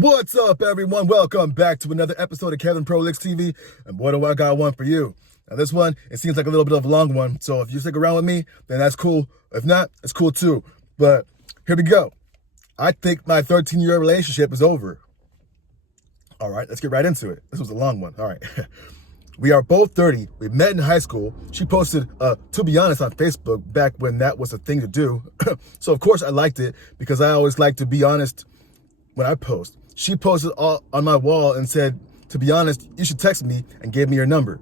What's up, everyone? Welcome back to another episode of Kevin Prolix TV. And boy, do I got one for you. Now, this one, it seems like a little bit of a long one. So if you stick around with me, then that's cool. If not, it's cool too. But here we go. I think my 13-year relationship is over. All right, let's get right into it. This was a long one. All right. We are both 30. We met in high school. She posted, to be honest, on Facebook back when that was a thing to do. So, of course, I liked it because I always like to be honest when I post. She posted all on my wall and said, to be honest, you should text me, and gave me her number.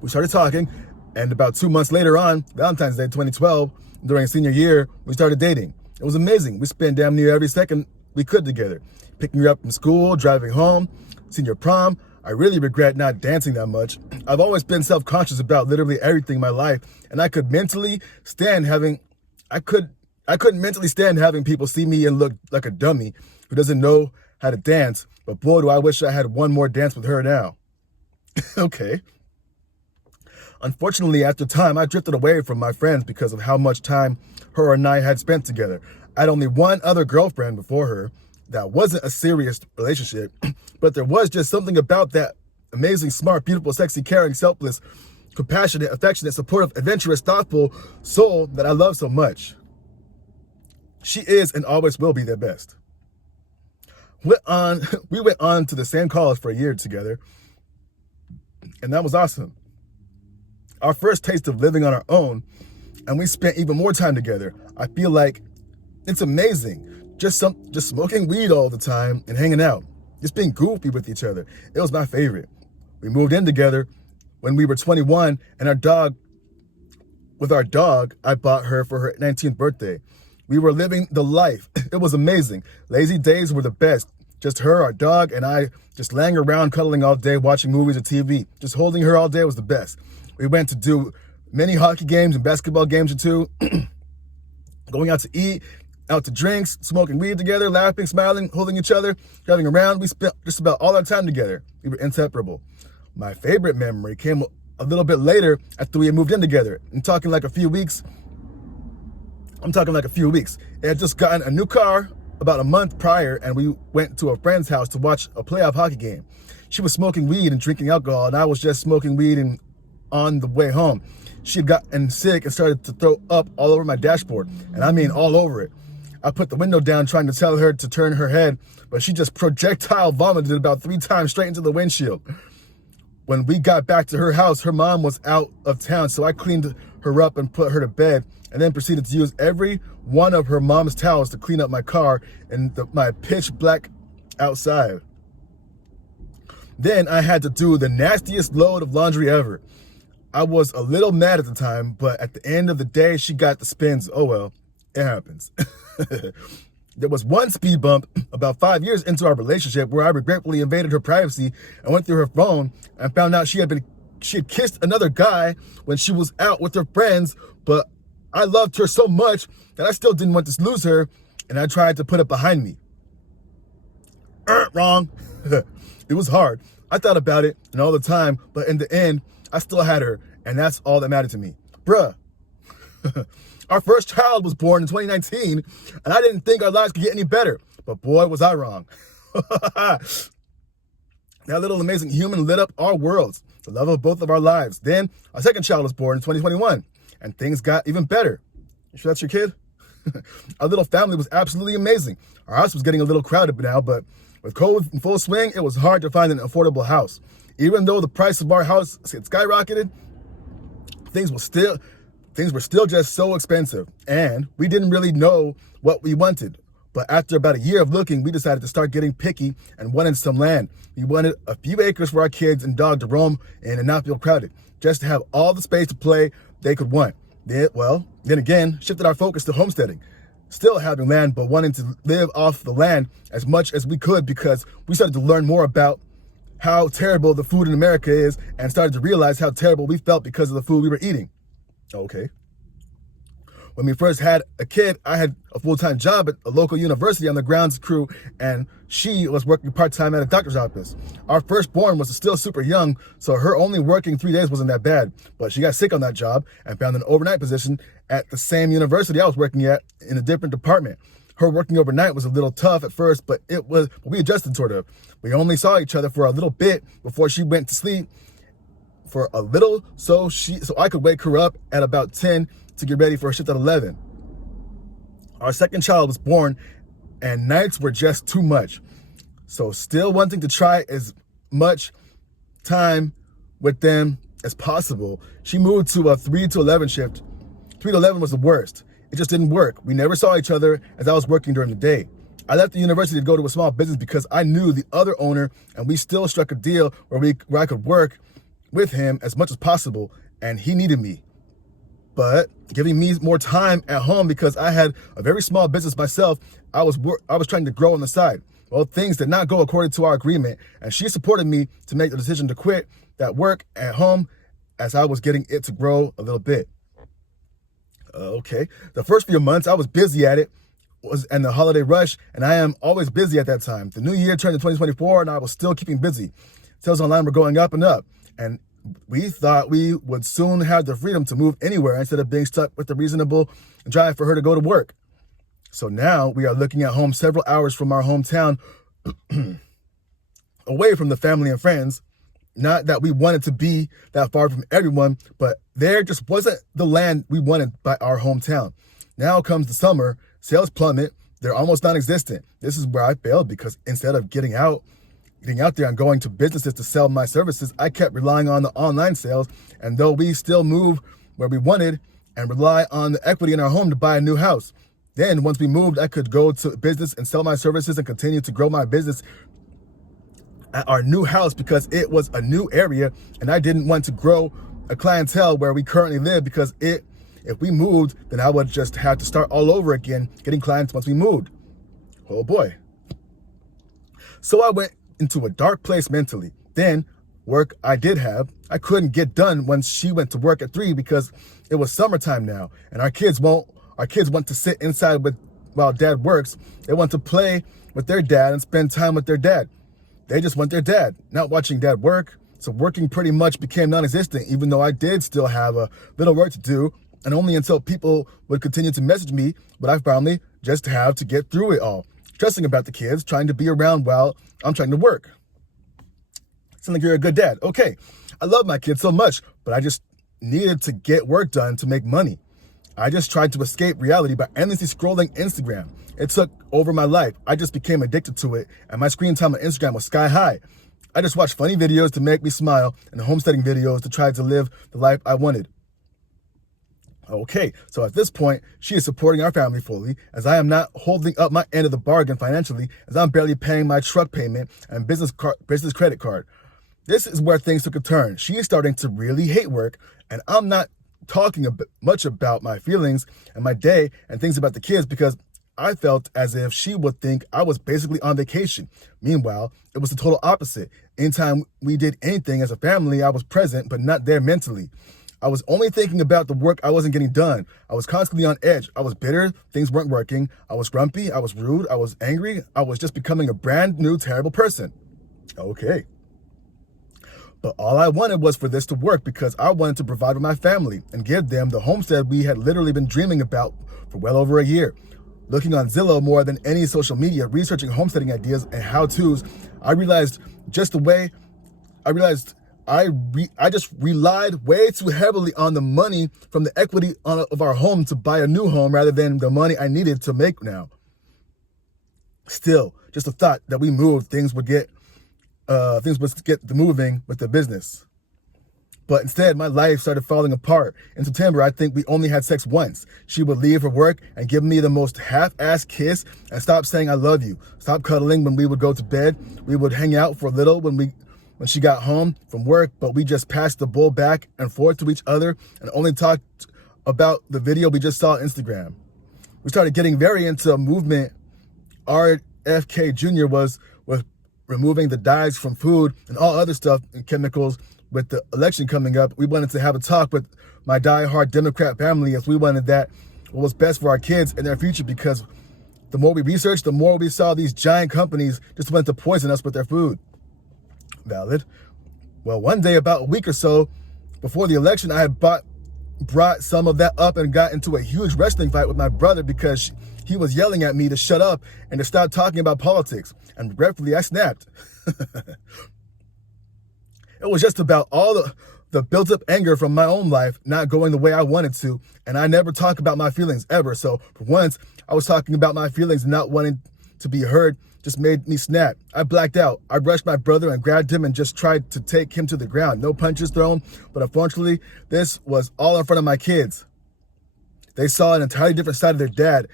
We started talking, and about 2 months later on, Valentine's Day 2012, during senior year, we started dating. It was amazing. We spent damn near every second we could together. Picking her up from school, driving home, senior prom. I really regret not dancing that much. I've always been self-conscious about literally everything in my life, and I couldn't mentally stand having people see me and look like a dummy who doesn't know how to dance, but boy, do I wish I had one more dance with her now. Okay. Unfortunately, after time, I drifted away from my friends because of how much time her and I had spent together. I had only one other girlfriend before her. That wasn't a serious relationship, but there was just something about that amazing, smart, beautiful, sexy, caring, selfless, compassionate, affectionate, supportive, adventurous, thoughtful soul that I love so much. She is and always will be their best. We went on to the same college for a year together, and that was awesome. Our first taste of living on our own, and we spent even more time together. I feel like it's amazing. Just smoking weed all the time and hanging out, just being goofy with each other. It was my favorite. We moved in together when we were 21, and our dog I bought her for her 19th birthday. We were living the life. It was amazing. Lazy days were the best. Just her, our dog, and I just laying around, cuddling all day, watching movies or TV. Just holding her all day was the best. We went to do many hockey games and basketball games or two. Going out to eat, out to drinks, smoking weed together, laughing, smiling, holding each other, driving around. We spent just about all our time together. We were inseparable. My favorite memory came a little bit later after we had moved in together. I'm talking like a few weeks. It had just gotten a new car about a month prior, and we went to a friend's house to watch a playoff hockey game. She was smoking weed and drinking alcohol, and I was just smoking weed and on the way home. She had gotten sick and started to throw up all over my dashboard, and I mean all over it. I put the window down trying to tell her to turn her head, but she just projectile vomited about 3 times straight into the windshield. When we got back to her house, her mom was out of town, so I cleaned her up and put her to bed, and then proceeded to use every one of her mom's towels to clean up my car and my pitch black outside. Then I had to do the nastiest load of laundry ever. I was a little mad at the time, but at the end of the day, she got the spins. Oh well, it happens. There was one speed bump about 5 years into our relationship where I regretfully invaded her privacy and went through her phone and found out she had kissed another guy when she was out with her friends, but I loved her so much that I still didn't want to lose her, and I tried to put it behind me. Wrong. It was hard. I thought about it and all the time, but in the end, I still had her, and that's all that mattered to me. Bruh. Our first child was born in 2019, and I didn't think our lives could get any better, but boy, was I wrong. That little amazing human lit up our worlds, the love of both of our lives. Then our second child was born in 2021, and things got even better. You sure that's your kid? Our little family was absolutely amazing. Our house was getting a little crowded now, but with COVID in full swing, it was hard to find an affordable house. Even though the price of our house had skyrocketed, things were still just so expensive, and we didn't really know what we wanted. But after about a year of looking, we decided to start getting picky and wanted some land. We wanted a few acres for our kids and dog to roam in and not feel crowded, just to have all the space to play they could want. Then again, shifted our focus to homesteading. Still having land, but wanting to live off the land as much as we could because we started to learn more about how terrible the food in America is and started to realize how terrible we felt because of the food we were eating. Okay. When we first had a kid, I had a full-time job at a local university on the grounds crew, and she was working part-time at a doctor's office. Our firstborn was still super young, so her only working 3 days wasn't that bad, but she got sick on that job and found an overnight position at the same university I was working at in a different department. her working overnight was a little tough at first, but we adjusted sort of. We only saw each other for a little bit before she went to sleep for a little, so I could wake her up at about 10 to get ready for a shift at 11. Our second child was born and nights were just too much. So still wanting to try as much time with them as possible, she moved to a 3 to 11 shift. 3 to 11 was the worst. It just didn't work. We never saw each other as I was working during the day. I left the university to go to a small business because I knew the other owner, and we still struck a deal where I could work with him as much as possible, and he needed me. But giving me more time at home because I had a very small business myself, I was trying to grow on the side. Well, things did not go according to our agreement, and she supported me to make the decision to quit that work at home as I was getting it to grow a little bit. Okay. The first few months, I was busy at it, and the holiday rush, and I am always busy at that time. The new year turned to 2024, and I was still keeping busy. Sales online were going up and up, and we thought we would soon have the freedom to move anywhere instead of being stuck with the reasonable drive for her to go to work. So now we are looking at home several hours from our hometown, away from the family and friends. Not that we wanted to be that far from everyone, but there just wasn't the land we wanted by our hometown. Now comes the summer, sales plummet, they're almost non-existent. This is where I failed because instead of getting out there and going to businesses to sell my services, I kept relying on the online sales. And though we still move where we wanted and rely on the equity in our home to buy a new house, then once we moved, I could go to business and sell my services and continue to grow my business at our new house because it was a new area and I didn't want to grow a clientele where we currently live because if we moved, then I would just have to start all over again getting clients once we moved. Oh boy. So I went into a dark place mentally. Then work I did have, I couldn't get done once she went to work at 3 because it was summertime now and our kids want to sit inside while dad works. They want to play with their dad and spend time with their dad. They just want their dad, not watching dad work. So working pretty much became non-existent, even though I did still have a little work to do. And only until people would continue to message me would I finally just have to get through it all. Stressing about the kids, trying to be around while I'm trying to work. Sound like you're a good dad. Okay, I love my kids so much, but I just needed to get work done to make money. I just tried to escape reality by endlessly scrolling Instagram. It took over my life. I just became addicted to it, and my screen time on Instagram was sky high. I just watched funny videos to make me smile and homesteading videos to try to live the life I wanted. Okay, so at this point, she is supporting our family fully, as I am not holding up my end of the bargain financially, as I'm barely paying my truck payment and business credit card. This is where things took a turn. She is starting to really hate work, and I'm not talking much about my feelings and my day and things about the kids because I felt as if she would think I was basically on vacation. Meanwhile, it was the total opposite. Anytime we did anything as a family, I was present, but not there mentally. I was only thinking about the work I wasn't getting done. I was constantly on edge. I was bitter. Things weren't working. I was grumpy. I was rude. I was angry. I was just becoming a brand new, terrible person. Okay. But all I wanted was for this to work because I wanted to provide for my family and give them the homestead we had literally been dreaming about for well over a year. Looking on Zillow more than any social media, researching homesteading ideas and how-tos, I just relied way too heavily on the money from the equity of our home to buy a new home rather than the money I needed to make now. Still, just the thought that we moved, things would get moving with the business. But instead, my life started falling apart. In September, I think we only had sex once. She would leave for work and give me the most half-assed kiss and stop saying I love you. Stop cuddling when we would go to bed. We would hang out for a little when she got home from work, but we just passed the bull back and forth to each other and only talked about the video we just saw on Instagram. We started getting very into a movement. RFK Jr. was removing the dyes from food and all other stuff and chemicals. With the election coming up, we wanted to have a talk with my diehard Democrat family as we wanted what was best for our kids and their future because the more we researched, the more we saw these giant companies just wanted to poison us with their food. Valid. Well, one day, about a week or so before the election, I had brought some of that up and got into a huge wrestling fight with my brother because he was yelling at me to shut up and to stop talking about politics. And regretfully, I snapped. It was just about all the built-up anger from my own life not going the way I wanted to, and I never talk about my feelings ever. So for once, I was talking about my feelings and not wanting to be heard just made me snap. I blacked out. I brushed my brother and grabbed him and just tried to take him to the ground. No punches thrown, but unfortunately, this was all in front of my kids. They saw an entirely different side of their dad,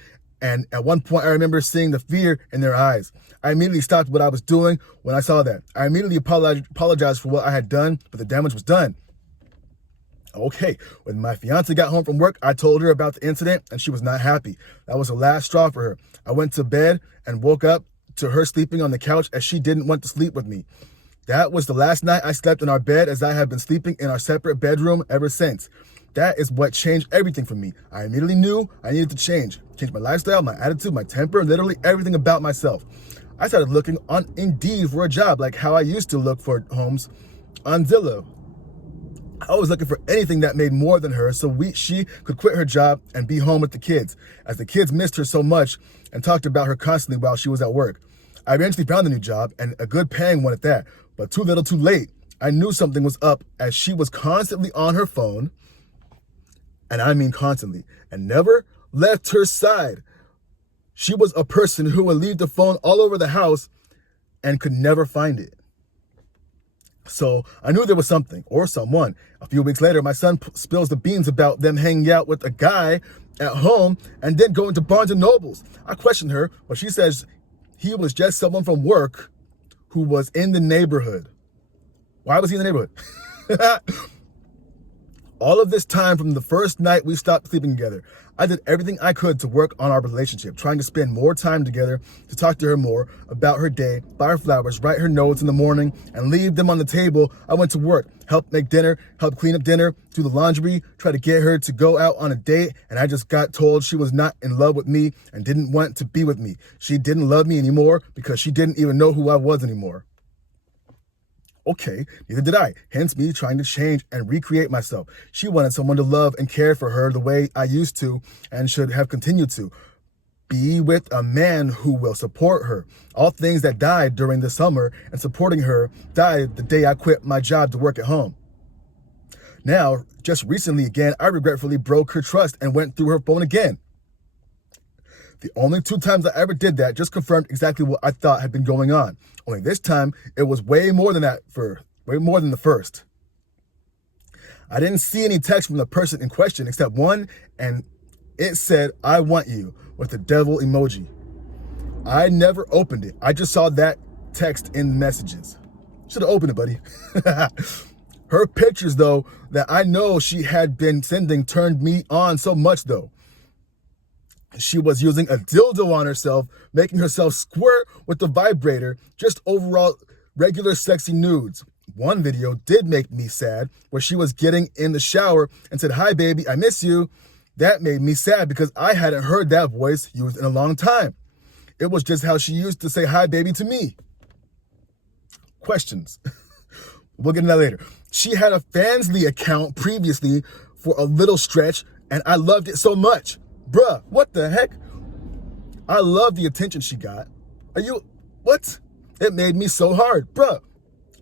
and at one point, I remember seeing the fear in their eyes. I immediately stopped what I was doing when I saw that. I immediately apologized for what I had done, but the damage was done. Okay, when my fiance got home from work, I told her about the incident, and she was not happy. That was the last straw for her. I went to bed and woke up to her sleeping on the couch as she didn't want to sleep with me. That was the last night I slept in our bed, as I have been sleeping in our separate bedroom ever since. That is what changed everything for me. I immediately knew I needed to change my lifestyle, my attitude, my temper, literally everything about myself. I started looking on Indeed for a job, like how I used to look for homes on Zillow. I was looking for anything that made more than her so she could quit her job and be home with the kids, as the kids missed her so much and talked about her constantly while she was at work. I eventually found a new job, and a good paying one at that, but too little too late. I knew something was up, as she was constantly on her phone, and I mean constantly, and never left her side. She was a person who would leave the phone all over the house and could never find it. So I knew there was something or someone. A few weeks later, my son spills the beans about them hanging out with a guy at home and then going to Barnes & Nobles. I questioned her, but she says he was just someone from work who was in the neighborhood. Why was he in the neighborhood? All of this time from the first night we stopped sleeping together, I did everything I could to work on our relationship, trying to spend more time together, to talk to her more about her day, buy her flowers, write her notes in the morning, and leave them on the table. I went to work, helped make dinner, helped clean up dinner, do the laundry, try to get her to go out on a date, and I just got told she was not in love with me and didn't want to be with me. She didn't love me anymore because she didn't even know who I was anymore. Okay, neither did I, hence me trying to change and recreate myself. She wanted someone to love and care for her the way I used to and should have continued to. Be with a man who will support her. All things that died during the summer and supporting her died the day I quit my job to work at home. Now, just recently again, I regretfully broke her trust and went through her phone again. The only 2 times I ever did that just confirmed exactly what I thought had been going on. Only this time, it was way more than the first. I didn't see any text from the person in question except one, and it said, "I want you," with the devil emoji. I never opened it. I just saw that text in messages. Should have opened it, buddy. Her pictures, though, that I know she had been sending turned me on so much, though. She was using a dildo on herself, making herself squirt with the vibrator, just overall regular sexy nudes. One video did make me sad, where she was getting in the shower and said, "Hi, baby, I miss you." That made me sad because I hadn't heard that voice used in a long time. It was just how she used to say "hi, baby" to me. Questions. We'll get into that later. She had a Fansly account previously for a little stretch, and I loved it so much. Bruh, what the heck? I love the attention she got. What? It made me so hard. Bruh,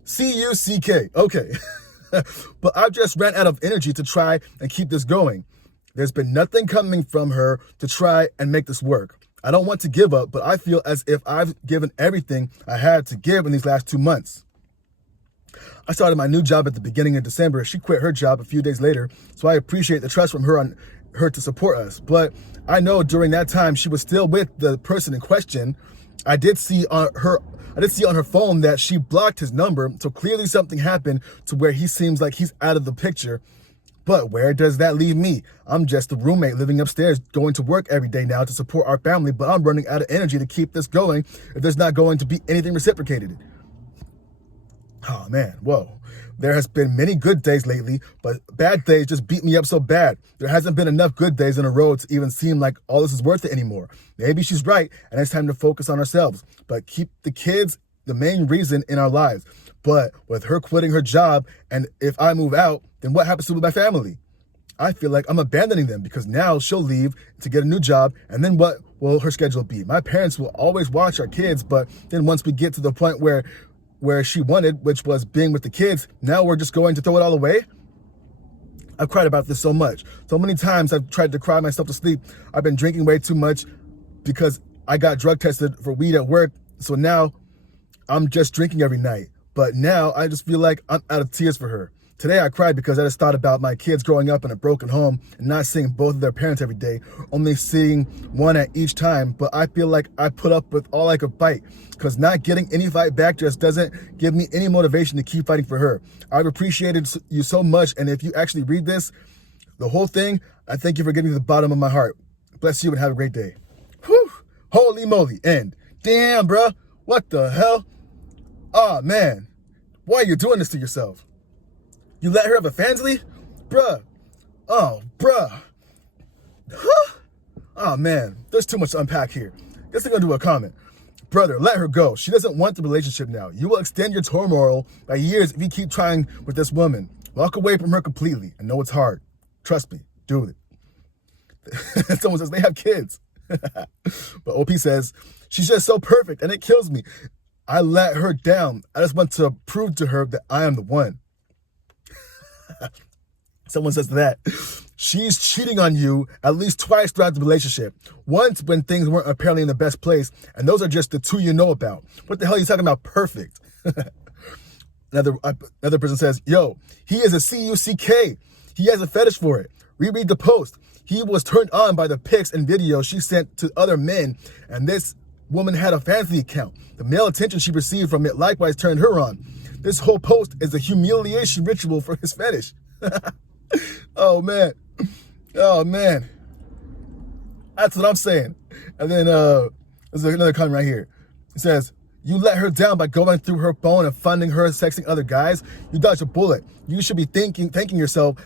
C-U-C-K, okay. But I've just ran out of energy to try and keep this going. There's been nothing coming from her to try and make this work. I don't want to give up, but I feel as if I've given everything I had to give in these last 2 months. I started my new job at the beginning of December. She quit her job a few days later, so I appreciate the trust from her on her to support us. But I know during that time she was still with the person in question. I did see on her phone that she blocked his number, so clearly something happened to where he seems like he's out of the picture. But where does that leave me? I'm just a roommate living upstairs, going to work every day now to support our family, but I'm running out of energy to keep this going if there's not going to be anything reciprocated. Oh man, whoa. There has been many good days lately, but bad days just beat me up so bad. There hasn't been enough good days in a row to even seem like all this is worth it anymore. Maybe she's right, and it's time to focus on ourselves, but keep the kids the main reason in our lives. But with her quitting her job, and if I move out, then what happens to my family? I feel like I'm abandoning them because now she'll leave to get a new job, and then what will her schedule be? My parents will always watch our kids, but then once we get to the point where she wanted, which was being with the kids, now we're just going to throw it all away? I've cried about this so much. So many times I've tried to cry myself to sleep. I've been drinking way too much because I got drug tested for weed at work. So now I'm just drinking every night. But now I just feel like I'm out of tears for her. Today I cried because I just thought about my kids growing up in a broken home and not seeing both of their parents every day, only seeing one at each time. But I feel like I put up with all I could bite because not getting any fight back just doesn't give me any motivation to keep fighting for her. I've appreciated you so much, and if you actually read this, the whole thing, I thank you for getting to the bottom of my heart. Bless you and have a great day. Whew. Holy moly. End. Damn, bruh. What the hell? Oh, man. Why are you doing this to yourself? You let her have a fansley? Bruh. Oh, bruh. Huh? Oh, man. There's too much to unpack here. Guess I'm going to do a comment. Brother, let her go. She doesn't want the relationship now. You will extend your turmoil by years if you keep trying with this woman. Walk away from her completely. I know it's hard. Trust me. Do it. Someone says they have kids. But OP says, she's just so perfect and it kills me. I let her down. I just want to prove to her that I am the one. Someone says that. She's cheating on you at least twice throughout the relationship. Once when things weren't apparently in the best place, and those are just the two you know about. What the hell are you talking about perfect? Another person says, yo, he is a C-U-C-K. He has a fetish for it. Reread the post. He was turned on by the pics and videos she sent to other men, and this woman had a fancy account. The male attention she received from it likewise turned her on. This whole post is a humiliation ritual for his fetish. Oh, man. Oh, man. That's what I'm saying. And then there's another comment right here. It says, you let her down by going through her phone and funding her sexting other guys. You dodged a bullet. You should be thanking yourself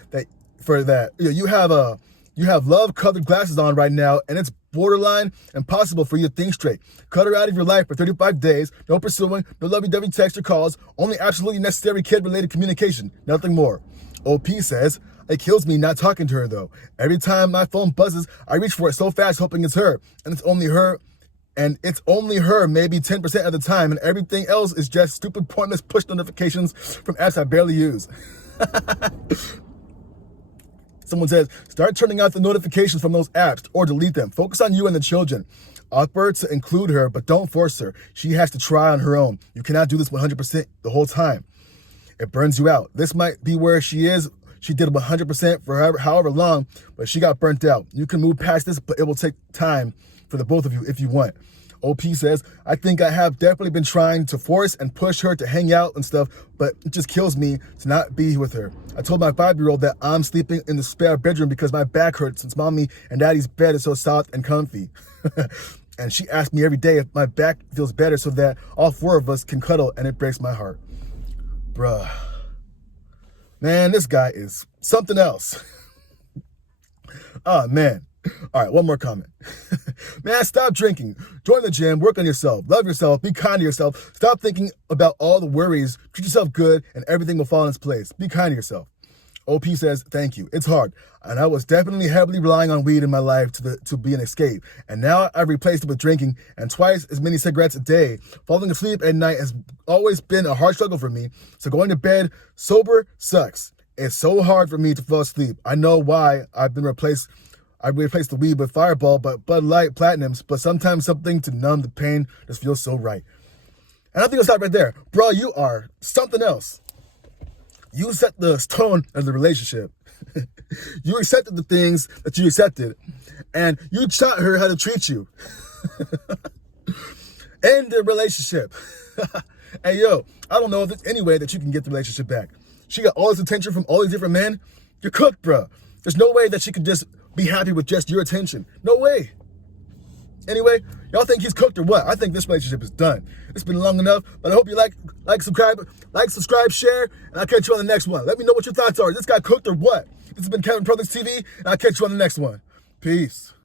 for that. You have love-colored glasses on right now, and it's borderline impossible for you to think straight. Cut her out of your life for 35 days. No pursuing, no lovey-dovey text or calls. Only absolutely necessary kid-related communication. Nothing more. OP says, it kills me not talking to her, though. Every time my phone buzzes, I reach for it so fast hoping it's her. And it's only her. And it's only her maybe 10% of the time. And everything else is just stupid, pointless push notifications from apps I barely use. Someone says, start turning out the notifications from those apps or delete them. Focus on you and the children. Offer to include her, but don't force her. She has to try on her own. You cannot do this 100% the whole time. It burns you out. This might be where she is. She did 100% for however long, but she got burnt out. You can move past this, but it will take time for the both of you if you want. OP says, I think I have definitely been trying to force and push her to hang out and stuff, but it just kills me to not be with her. I told my 5-year-old that I'm sleeping in the spare bedroom because my back hurts since mommy and daddy's bed is so soft and comfy. And she asks me every day if my back feels better so that all 4 of us can cuddle, and it breaks my heart. Bruh. Man, this guy is something else. Oh, man. All right, one more comment. Man, stop drinking. Join the gym. Work on yourself. Love yourself. Be kind to yourself. Stop thinking about all the worries. Treat yourself good, and everything will fall in its place. Be kind to yourself. OP says, thank you. It's hard. And I was definitely heavily relying on weed in my life to be an escape. And now I've replaced it with drinking and twice as many cigarettes a day. Falling asleep at night has always been a hard struggle for me. So going to bed sober sucks. It's so hard for me to fall asleep. I know why I replaced the weed with Fireball, but Bud Light Platinums, but sometimes something to numb the pain just feels so right. And I think I'll stop right there. Bro, you are something else. You set the tone of the relationship. You accepted the things that you accepted, and you taught her how to treat you. End the relationship. Hey, yo, I don't know if there's any way that you can get the relationship back. She got all this attention from all these different men. You're cooked, bro. There's no way that she could just be happy with just your attention. No way. Anyway, y'all think he's cooked or what? I think this relationship is done. It's been long enough, but I hope you like, subscribe, share, and I'll catch you on the next one. Let me know what your thoughts are. Is this guy cooked or what? This has been Kevin Products TV, and I'll catch you on the next one. Peace.